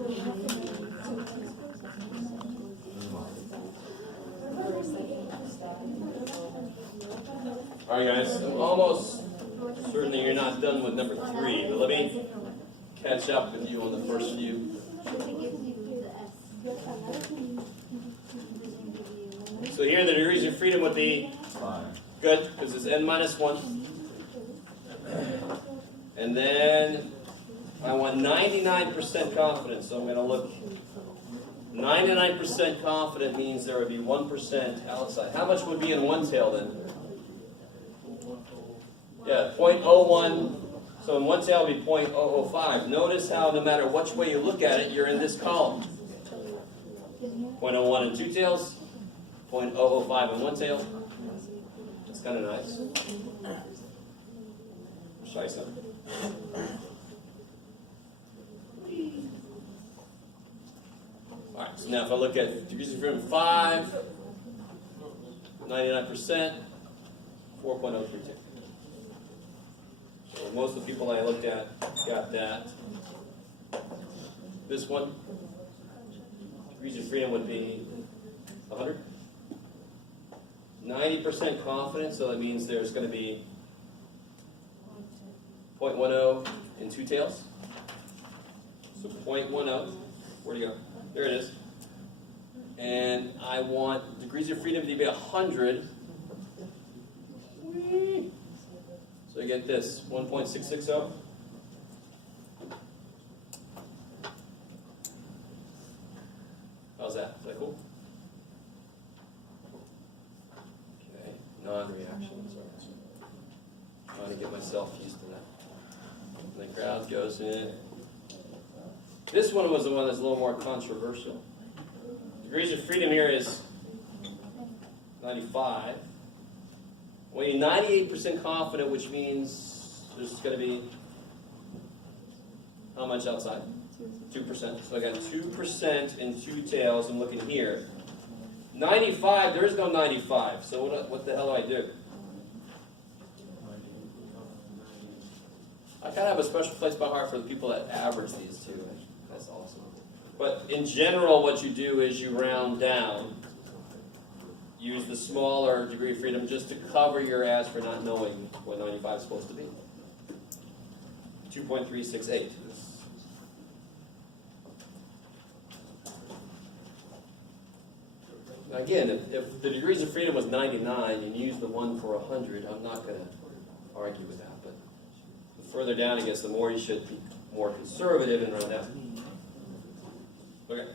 All right, guys, I'm almost certain that you're not done with number 3, but let me catch up with you on the first few. So here the degrees of freedom would be 5. good, because it's n minus 1. And then I want 99% confidence, so I'm going to look. 99% confident means there would be 1% outside. How much would be in one tail then? Yeah, 0.01. So in one tail it would be 0.005. Notice how no matter which way you look at it, you're in this column. 0.01 in two tails, 0.005 in one tail. That's kind of nice. Try something. Alright, so now if I look at degrees of freedom 5, 99%, 4.032. So most of the people I looked at got that. This one, degrees of freedom would be 100. 90% confidence, so that means there's going to be 0.10 in two tails. So 0.10, where'd you go? There it is. And I want degrees of freedom to be 100. So I get this, 1.660. How's that? Is that cool? Okay, non-reaction. Sorry. Trying to get myself used to that. And the crowd goes in. This one was the one that's a little more controversial. Degrees of freedom here is 95. Well, you're 98% confident, which means there's going to be how much outside? 2%. So I got 2% in two tails. I'm looking here. 95, there is no 95. So what the hell do I do? I kind of have a special place by heart for the people that average these two. That's awesome. But in general, what you do is you round down. Use the smaller degree of freedom just to cover your ass for not knowing what 95 is supposed to be. 2.368. Again, if the degrees of freedom was 99 and you use the 1 for 100, I'm not going to argue with that. But the further down it gets, the more you should be more conservative and round down. Okay.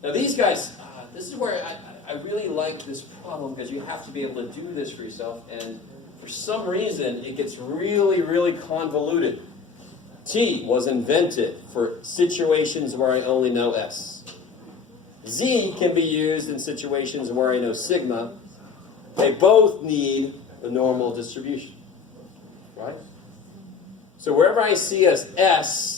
Now these guys, this is where I really like this problem because you have to be able to do this for yourself, and for some reason it gets really, really convoluted. T was invented for situations where I only know S. Z can be used in situations where I know sigma. They both need a normal distribution, right? So wherever I see as S,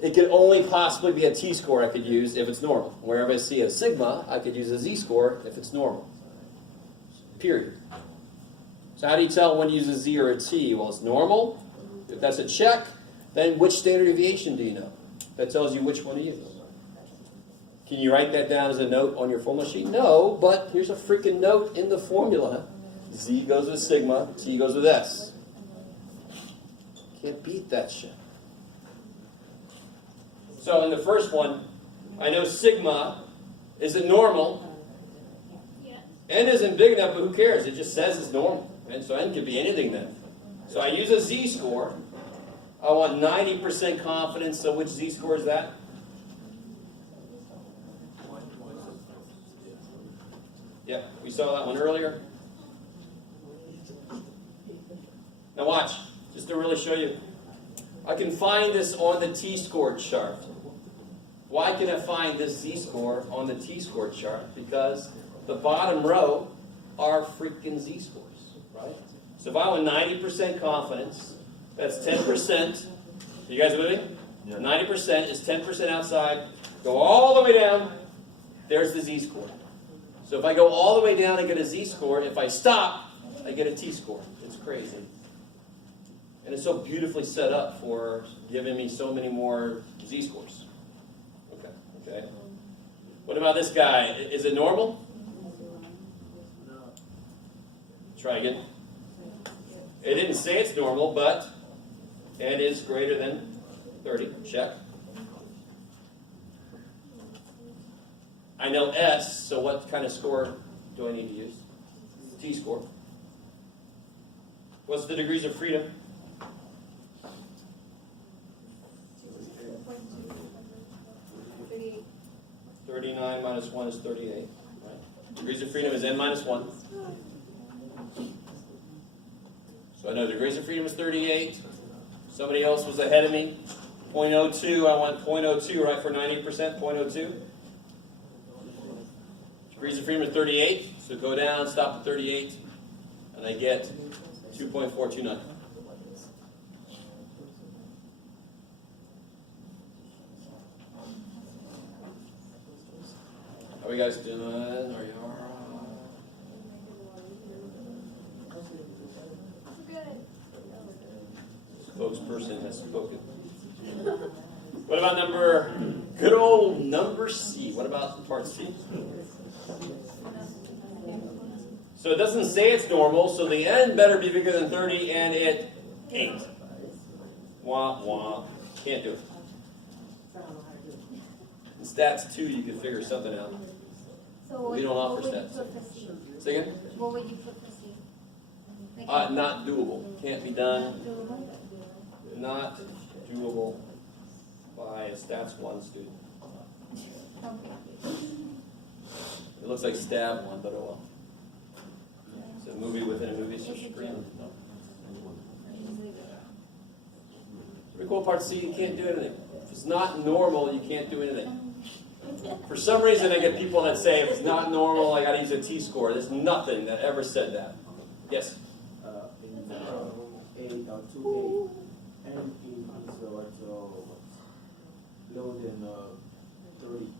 it could only possibly be a t-score I could use if it's normal. Wherever I see a sigma, I could use a z-score if it's normal. Period. So how do you tell when to use a z or a t? Well, it's normal. If that's a check, then which standard deviation do you know? That tells you which one to use. Can you write that down as a note on your formula sheet? No, but here's a freaking note in the formula. Z goes with sigma, t goes with s. Can't beat that shit. So in the first one, I know sigma isn't normal. N isn't big enough, but who cares? It just says it's normal. And so N could be anything then. So I use a z-score. I want 90% confidence, so which z-score is that? Yeah, we saw that one earlier. Now watch, just to really show you. I can find this on the t-score chart. Why can I find this z-score on the t-score chart? Because the bottom row are freaking z-scores, right? So if I want 90% confidence, that's 10%. You guys with me? Yeah. 90% is 10% outside. Go all the way down. There's the z-score. So if I go all the way down and get a z-score, if I stop, I get a t-score. It's crazy. And it's so beautifully set up for giving me so many more z-scores. Okay. Okay. What about this guy? Is it normal? Try again. It didn't say it's normal, but n is greater than 30. Check. I know S, so what kind of score do I need to use? T-score. What's the degrees of freedom? 39 minus 1 is 38. Right? Degrees of freedom is n minus 1. So I know degrees of freedom is 38. Somebody else was ahead of me. 0.02, I want 0.02, right, for 90%, 0.02. Degrees of freedom is 38, so go down, stop at 38, and I get 2.429. How are you guys doing? Are you all right? Spokesperson has spoken. What about good old number C? What about part C? So it doesn't say it's normal, so the n better be bigger than 30, and it ain't. Wah, wah. Can't do it. In stats 2, you can figure something out. So We don't offer stats. Say again? What would you put for C? Not doable. Can't be done. Doable? Not doable by a stats 1 student. Okay. It looks like stab 1, but oh well. It's a movie within a movie, so scream. Pretty cool part C, you can't do anything. If it's not normal, you can't do anything. For some reason, I get people that say, if it's not normal, I got to use a T-score. There's nothing that ever said that. Yes? In 2A, N is lower than 30.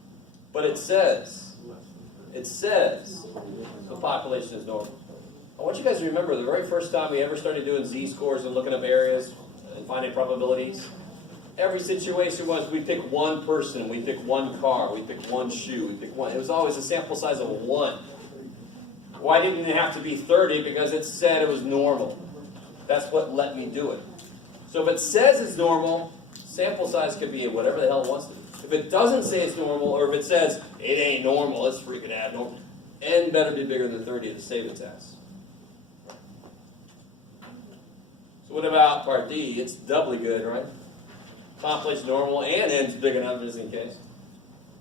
But it says the population is normal. I want you guys to remember the very first time we ever started doing Z-scores and looking up areas and finding probabilities, every situation was we pick one person, we pick one car, we pick one shoe, we pick one. It was always a sample size of 1. Why didn't it have to be 30? Because it said it was normal. That's what let me do it. So if it says it's normal, sample size could be whatever the hell it wants to be. If it doesn't say it's normal, or if it says it ain't normal, it's freaking abnormal, n better be bigger than 30 to save its ass. So what about part D? It's doubly good, right? Population normal and n's big enough just in case.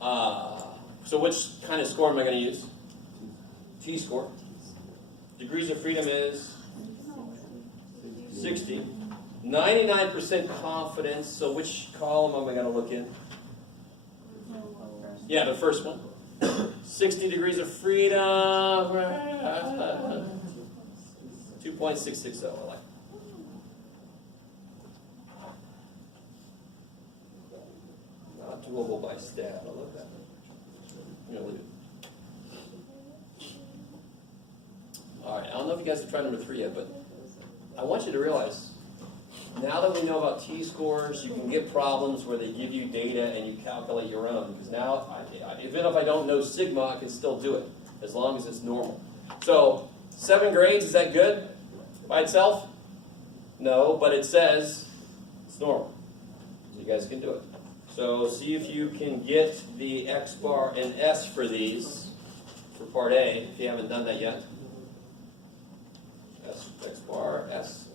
So which kind of score am I going to use? T-score. Degrees of freedom is 60. 99% confidence, so which column am I going to look in? Yeah, the first one. 60 degrees of freedom. 2.660, I like. Not doable by stat. I love that. I'm going to leave it. All right, I don't know if you guys have tried number 3 yet, but I want you to realize, now that we know about T-scores, you can get problems where they give you data and you calculate your own. Because now, even if I don't know sigma, I can still do it, as long as it's normal. So, 7 grades, is that good by itself? No, but it says it's normal. So you guys can do it. So see if you can get the X bar and S for these, for part A, if you haven't done that yet. X bar, S.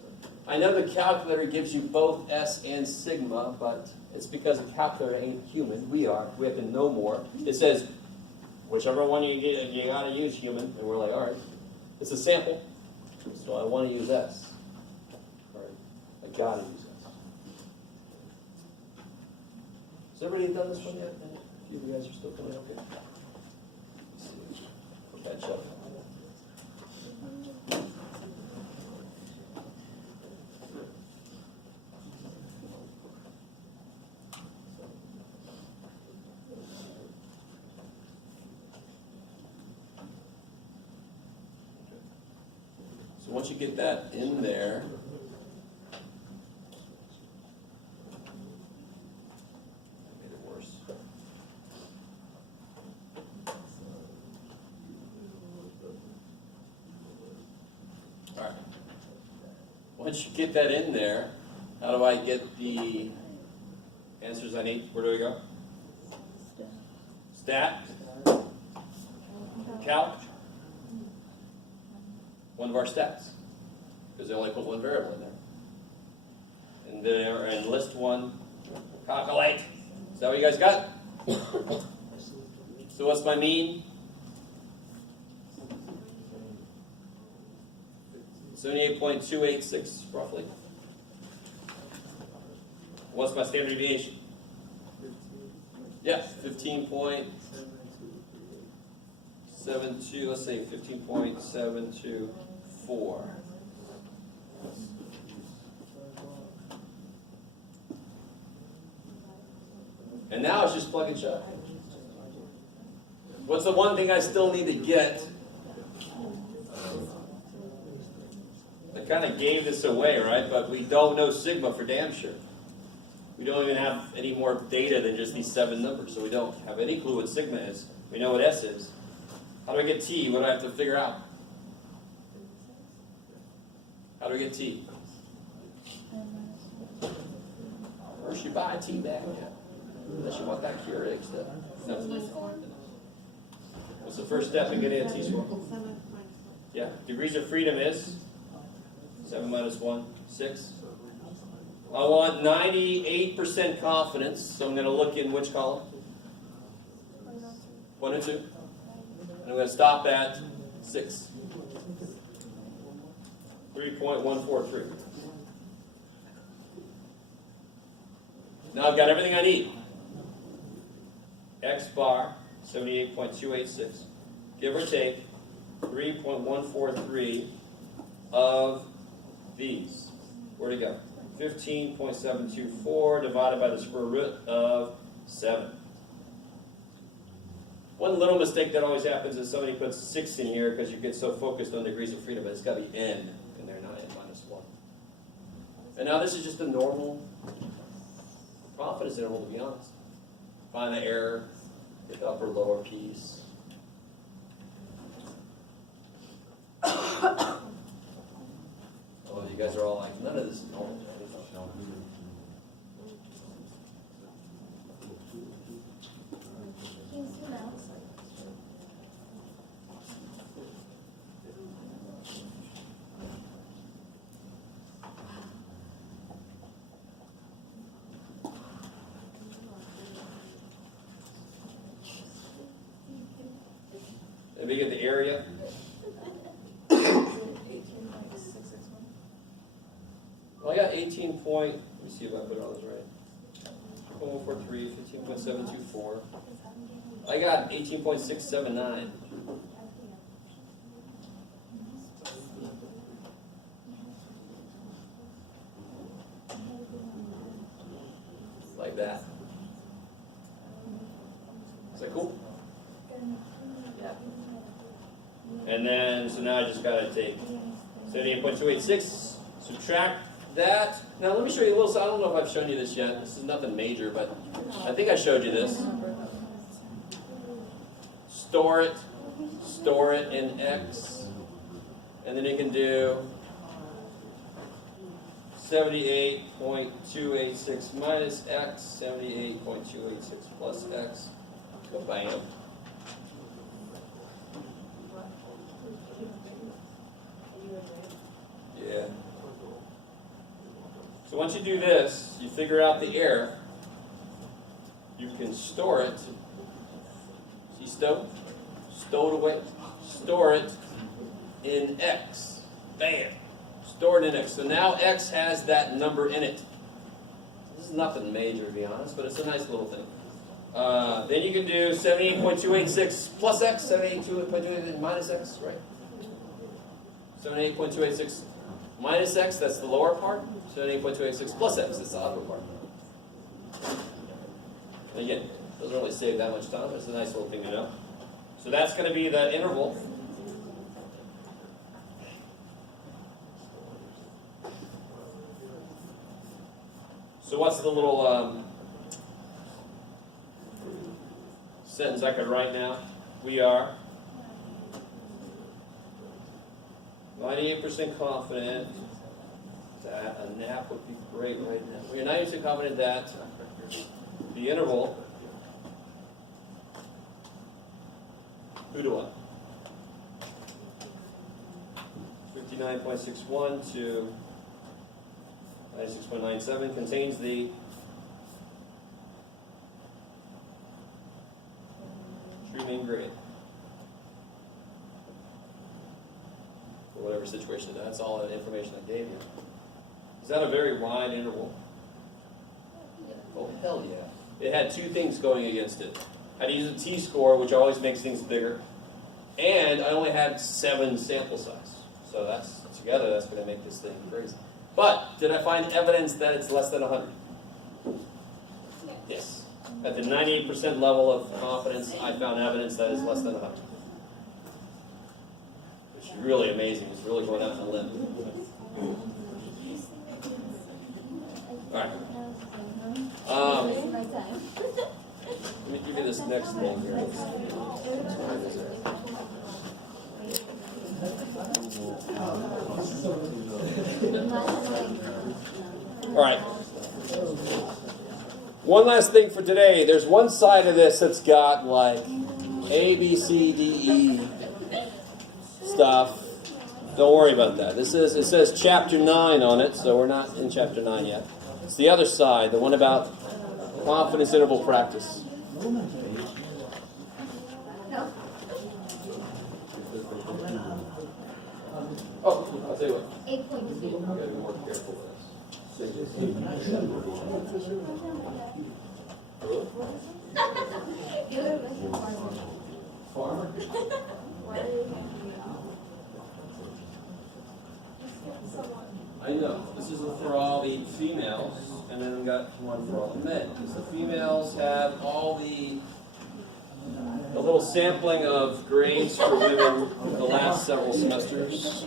I know the calculator gives you both S and sigma, but it's because the calculator ain't human. We are. We have to know more. It says, whichever one you get, you gotta use human. And we're like, all right. It's a sample, so I want to use S. All right. I gotta use S. Has everybody done this one yet? A few of you guys are still coming. Okay. Let's see. Put that shut. So once you get that in there, I made it worse. once you get that in there, how do I get the answers I need? Where do we go? Stat? Calc? One of our stats, because they only put one variable in there. And there, and list one, calculate. Is that what you guys got? So what's my mean? 78.286, roughly. What's my standard deviation? Yeah, 15.72, let's say 15.724. And now it's just plug and chug. What's the one thing I still need to get? I kind of gave this away, right? But we don't know sigma for damn sure. We don't even have any more data than just these 7 numbers, so we don't have any clue what sigma is. We know what S is. How do I get T? What do I have to figure out? How do we get T? First you buy a T bag, yeah. Unless you want that Keurig stuff. No. What's the first step in getting a T score? Yeah. Degrees of freedom is 7 minus 1, 6. I want 98% confidence, so I'm going to look in which column? 1 and 2. And I'm going to stop at 6. 3.143. Now I've got everything I need. X bar, 78.286, give or take 3.143 of these. Where'd it go? 15.724 divided by the square root of 7. One little mistake that always happens is somebody puts 6 in here because you get so focused on degrees of freedom, but it's got to be n in there, not n minus 1. And now this is just a normal confidence interval, to be honest. Find the error, get the upper lower piece. Oh, you guys are all like, none of this is normal. Can you zoom out? Let me get the area. Well, I got 18 point, let me see if I put all this right. 143, 15.724. I got 18.679. Like that. Is that cool? And then, so now I just got to take 78.286, subtract that. Now let me show you a little, so I don't know if I've shown you this yet. This is nothing major, but I think I showed you this. Store it in X, and then you can do 78.286 minus X, 78.286 plus X, bam. Yeah. So once you do this, you figure out the error. You can store it. See stow? Stow it away. Store it in X. Bam. Store it in X. So now X has that number in it. This is nothing major, to be honest, but it's a nice little thing. Then you can do 78.286 plus X, 78.286 minus X, right? 78.286 minus X, that's the lower part. 78.286 plus X, that's the upper part. And again, doesn't really save that much time, but it's a nice little thing to know. So that's going to be the interval. So what's the little sentence I could write now? We are 98% confident A nap would be great right now. We are 90% confident that the interval, who do I? 59.61 to 96.97 contains the true mean grade. For whatever situation, that's all the information I gave you. Is that a very wide interval? Oh, hell yeah. It had two things going against it. I had to use a t-score, which always makes things bigger, and I only had 7 sample size. So that's together, that's going to make this thing crazy. But did I find evidence that it's less than 100? Yes. At the 98% level of confidence, I found evidence that it's less than 100. Which is really amazing. It's really going out on a limb. All right. My time. Let me give you this next thing here. All right. One last thing for today. There's one side of this that's got like A, B, C, D, E stuff. Don't worry about that. It says chapter 9 on it, so we're not in chapter 9 yet. It's the other side, the one about confidence interval practice. Oh, I'll tell you what. 8.2. I gotta be more careful with this. Farmer? I know. This is for all the females, and then we got one for all the men. Because the females have all the little sampling of grades for women the last several semesters.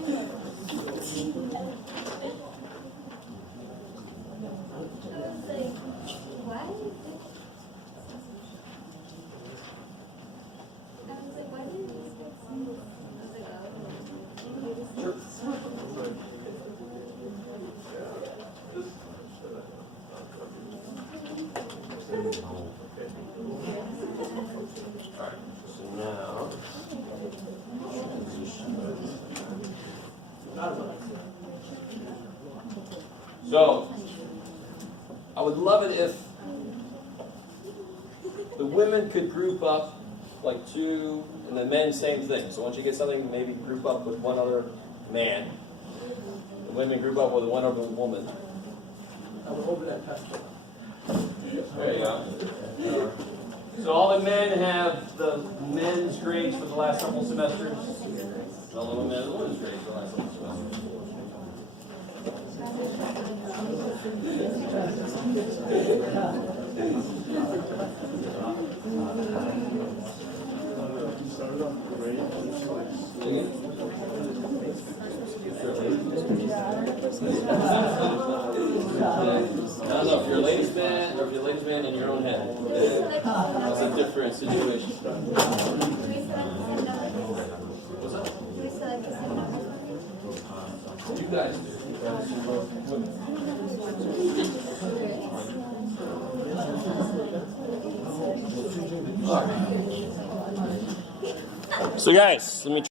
So, I would love it if the women could group up like 2, and the men same thing. So once you get something, maybe group up with one other man. The women group up with one other woman. I will hold that touch. There you go. So all the men have the men's grades for the last couple semesters. All the women have the women's grades for the last couple semesters. I don't know if you're a ladies' man or if you're a ladies' man in your own head. It's a different situation. What's up? You guys do. So guys, let me